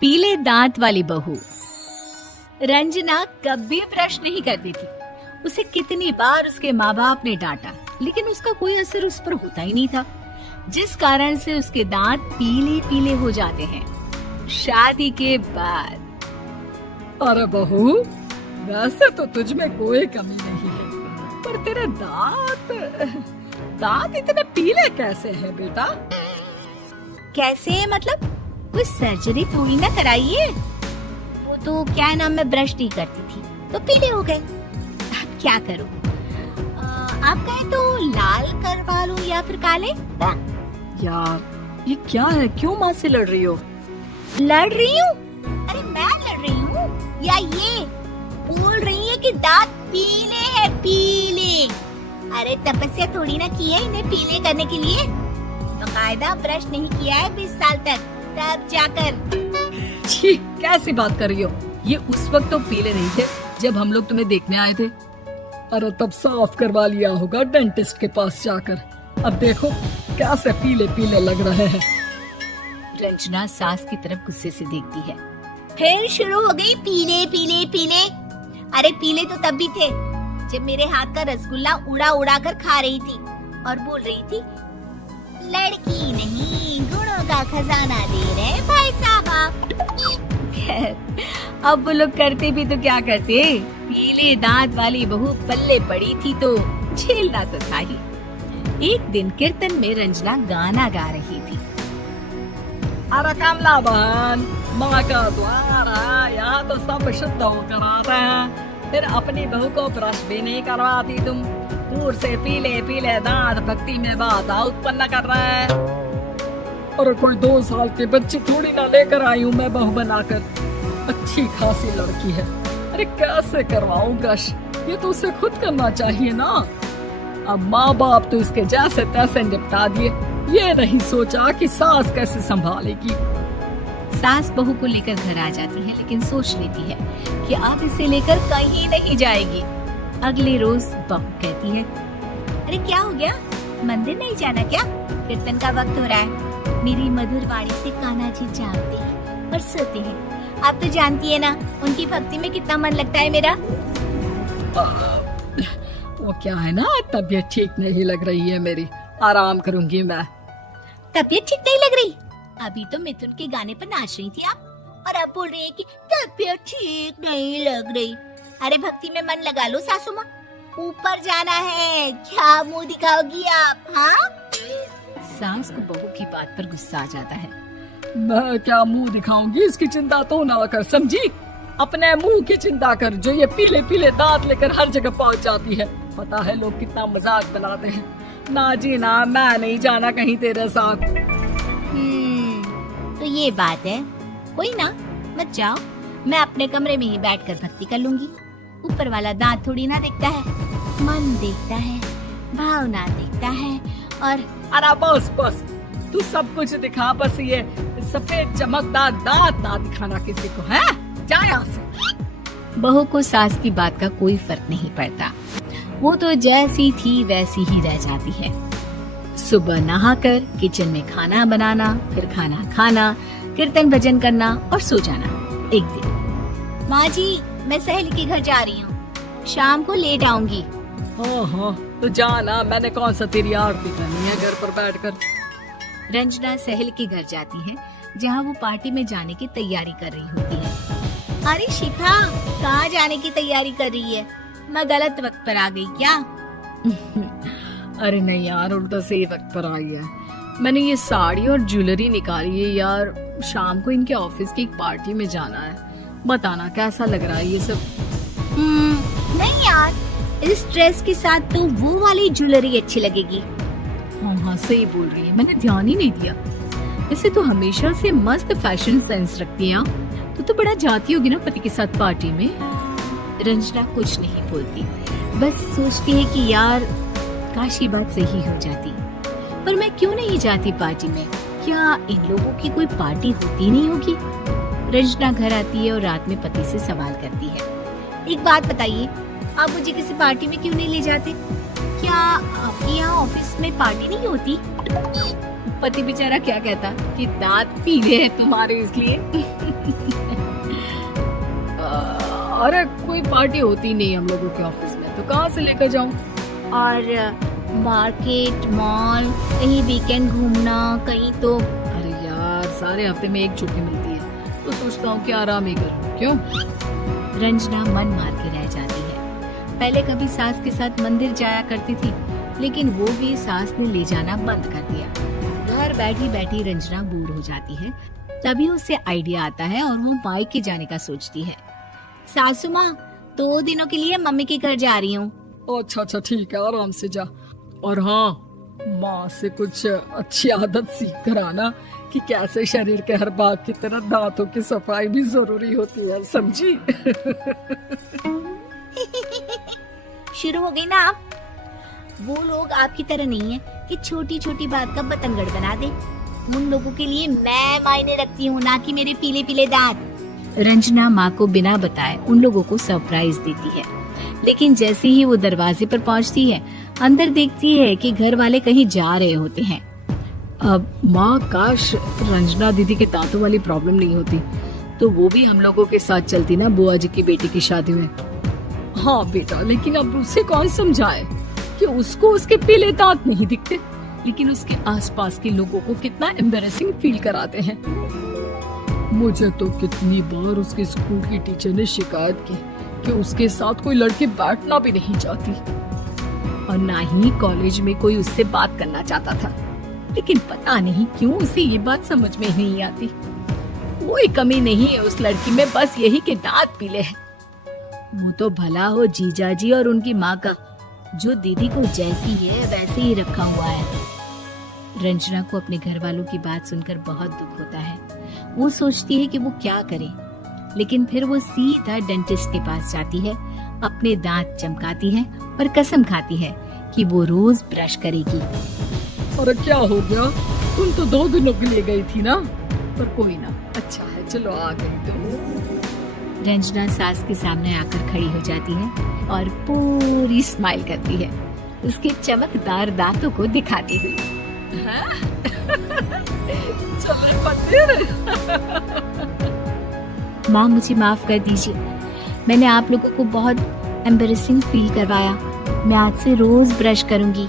पीले दांत वाली बहू। रंजना कभी ब्रश नहीं करती थी। उसे कितनी बार उसके माँ बाप ने डांटा, लेकिन उसका कोई असर उस पर होता ही नहीं था, जिस कारण से उसके दांत पीले पीले हो जाते हैं। शादी के बाद। अरे बहू, वैसे तो तुझ में कोई कमी नहीं है, पर तेरे दांत इतने पीले कैसे हैं बेटा? कैसे मतलब? कोई सर्जरी थोड़ी ना कराइए। वो तो क्या नाम, मैं ब्रश नहीं करती थी तो पीले हो गए। अब क्या करूं? आप कहें तो लाल करवा लूं या फिर काले? यार ये क्या है, क्यों माँ से लड़ रही हो? लड़ रही हूँ? अरे मैं लड़ रही हूँ या ये बोल रही है कि दांत पीले हैं, पीले। अरे तपस्या थोड़ी ना की है इन्हें पीले करने के लिए। बाकायदा ब्रश नहीं किया है 20 साल तक, तब जाकर। छी, कैसी बात कर रही हो? ये उस वक्त तो पीले नहीं थे जब हम लोग तुम्हें देखने आए थे। अरे तब साफ करवा लिया होगा डेंटिस्ट के पास जाकर। अब देखो कैसे पीले पीले लग रहे हैं। रंजना सास की तरफ गुस्से से देखती है। फिर शुरू हो गई पीले पीले पीले। अरे पीले तो तब भी थे जब मेरे हाथ का रसगुल्ला उड़ा उड़ा कर खा रही थी और बोल रही थी, लड़की नहीं गुणों का खजाना दे रहे भाई साहब आप। अब वो लोग करते भी तो क्या करते, पीले दांत वाली बहू पल्ले पड़ी थी तो झेलना तो था ही। एक दिन कीर्तन में रंजना गाना गा रही थी। अरे कमला बहन, माँ का द्वार है, यहाँ तो सब शुद्ध होकर आते हैं, फिर अपनी बहू को ब्रश भी नहीं करवाती तुम। दूर से पीले पीले दांत भक्ति में बाधा उत्पन्न कर रहे हैं। और कोई 2 साल के बच्ची थोड़ी ना लेकर आई हूँ मैं बहू बनाकर। अच्छी खासी लड़की है, अरे कैसे करवाऊं ब्रश? ये तो उसे खुद करना चाहिए ना। अब माँ बाप तो इसके जैसे तैसे निपटा दिए, ये नहीं सोचा कि सास कैसे संभालेगी। सास बहू को लेकर घर आ जाती है, लेकिन सोच लेती है कि अब इसे लेकर कहीं नहीं जाएगी। अगले रोज बहू कहती है, अरे क्या हो गया, मंदिर नहीं जाना क्या? कीर्तन का वक्त हो रहा है। मेरी मधुर वाणी से कान्हा जी जागते हैं और सोते हैं। आप तो जानती है ना उनकी भक्ति में कितना मन लगता है मेरा। वो क्या है ना, तबीयत ठीक नहीं लग रही है मेरी, आराम करूंगी मैं। तबीयत ठीक नहीं लग रही? अभी तो मिथुन के गाने पर नाच रही थी आप, और अब बोल रही है कि तबीयत ठीक नहीं लग रही। अरे भक्ति में मन लगा लो सासू माँ, ऊपर जाना है, क्या मुंह दिखाओगी आप? हाँ? सास को बहू की बात पर गुस्सा आ जाता है। मैं क्या मुंह दिखाऊंगी, इसकी चिंता तो ना कर, समझी? अपने मुंह की चिंता कर, जो ये पीले पीले दांत लेकर हर जगह पहुंच जाती है। पता है लोग कितना मजाक बनाते हैं। ना जी ना, मैं नहीं जाना कहीं तेरे साथ। तो ये बात है, कोई ना, मत जाओ, मैं अपने कमरे में ही बैठकर भक्ति कर लूंगी। ऊपर वाला दांत थोड़ी ना देखता है, मन देखता है, भावना देखता है। और अरे बस बस, तू सब कुछ दिखा, बस ये सफेद चमकदार दांत ना दिखाना किसी को, है? जा यहाँ से। बहू को सास की बात का कोई फर्क नहीं पड़ता, वो तो जैसी थी वैसी ही रह जाती है। सुबह नहाकर किचन में खाना बनाना, फिर खाना खाना, कीर्तन भजन करना और सो जाना। एक दिन, माँ जी मैं सहेली के घर जा रही हूँ, शाम को लेट आऊंगी। हाँ, तो जाना, मैंने कौन सा तेरी आरती करनी है घर पर बैठकर। रंजना सहेली के घर जाती है, जहाँ वो पार्टी में जाने की तैयारी कर रही होती है। अरे शिखा, कहाँ जाने की तैयारी कर रही है? मैं गलत वक्त पर आ गई क्या? अरे नहीं यार, उल्टा सही वक्त पर आई है। मैंने ये साड़ी और ज्वेलरी निकाली है यार, शाम को इनके ऑफिस की एक पार्टी में जाना है। बताना कैसा लग रहा है ये सब? नहीं यार, इस ड्रेस के साथ तो वो वाली ज्वेलरी अच्छी लगेगी। हाँ सही बोल रही है, मैंने ध्यान ही नहीं दिया। इसे तो हमेशा से मस्त फैशन सेंस रखती है। तो बड़ा जाती होगी ना पति के साथ पार्टी में। रंजना कुछ नहीं बोलती, बस सोचती है कि यार काश ये बात सही हो जाती। पर मैं क्यों नहीं जाती पार्टी में? क्या इन लोगों की कोई पार्टी होती नहीं होगी? रंजना घर आती है और रात में पति से सवाल करती है, एक बात बताइए, आप मुझे किसी पार्टी में क्यों नहीं ले जाते? क्या आपके यहाँ ऑफिस में पार्टी नहीं होती? पति बेचारा क्या कहता कि दांत पीले हैं तुम्हारे इसलिए। अरे कोई पार्टी होती नहीं हम लोगों के ऑफिस में, तो कहाँ से लेकर जाऊं? और मार्केट, मॉल, कहीं वीकेंड घूमना कहीं तो। अरे यार सारे हफ्ते में एक छुट्टी मिलती है, तो सोचता हूँ कि आराम ही करूँ। क्यों? रंजना मन मार के रह जाती है। पहले कभी सास के साथ मंदिर जाया करती थी, लेकिन वो भी सास ने ले जाना बंद कर दिया। घर बैठी बैठी रंजना बोर हो जाती है। तभी उसे आइडिया आता है और वो मायके जाने का सोचती है। सासू माँ, 2 दिनों के लिए मम्मी के घर जा रही हूँ। अच्छा ठीक है, आराम से जा। और हाँ, माँ से कुछ अच्छी आदत सीख कर आना कि कैसे शरीर के हर भाग की तरह दांतों की सफाई भी जरूरी होती है, समझी? शुरू हो गई ना आप? वो लोग आपकी तरह नहीं है कि छोटी छोटी बात का बतंगड़ बना दे। उन लोगों के लिए मैं मायने रखती हूँ, ना कि मेरे पीले पीले दांत। रंजना माँ को बिना बताए उन लोगों को सरप्राइज देती है, लेकिन जैसे ही वो दरवाजे पर पहुँचती है, अंदर देखती है कि घर वाले कहीं जा रहे होते हैं। अब माँ, काश रंजना दीदी के दांतों वाली प्रॉब्लम नहीं होती, तो वो भी हम लोगों के साथ चलती ना बुआ जी की बेटी की शादी में। हाँ बेटा, लेकिन अब उसे कौन समझाए कि उसको उसके पीले दांत नहीं दिखते, लेकिन उसके आसपास के लोगों को कितना एम्बैरेसिंग फील कराते हैं। मुझे तो कितनी बार उसके स्कूल की टीचर ने शिकायत की कि उसके साथ कोई लड़की बैठना भी नहीं चाहती, और ना ही कॉलेज में कोई उससे बात करना चाहता था। लेकिन पता नहीं क्यों उसे ये बात समझ में ही नहीं आती। कोई कमी नहीं है उस लड़की में, बस यही कि दांत पीले हैं। वो तो भला हो जीजा जी और उनकी माँ का, जो दीदी को जैसी है वैसे ही रखा हुआ है। रंजना को अपने घर वालों की बात सुनकर बहुत दुख होता है। वो सोचती है कि वो क्या करे, लेकिन फिर वो सीधा डेंटिस्ट के पास जाती है, अपने दांत चमकाती है और कसम खाती है कि वो रोज ब्रश करेगी। अरे क्या हो गया? तुम तो 2 दिनों के लिए गई थी ना, पर कोई ना, अच्छा है, चलो आ गई तुम। रंजना सास के सामने आकर खड़ी हो जाती है और पूरी स्माइल करती है, उसके चमकदार दांतों को दिखाती हुई। चलो पत्थर। माँ, मुझे माफ कर दीजिए, मैंने आप लोगों को बहुत एम्बैरेसिंग फील करवाया। मैं आज से रोज ब्रश करूंगी।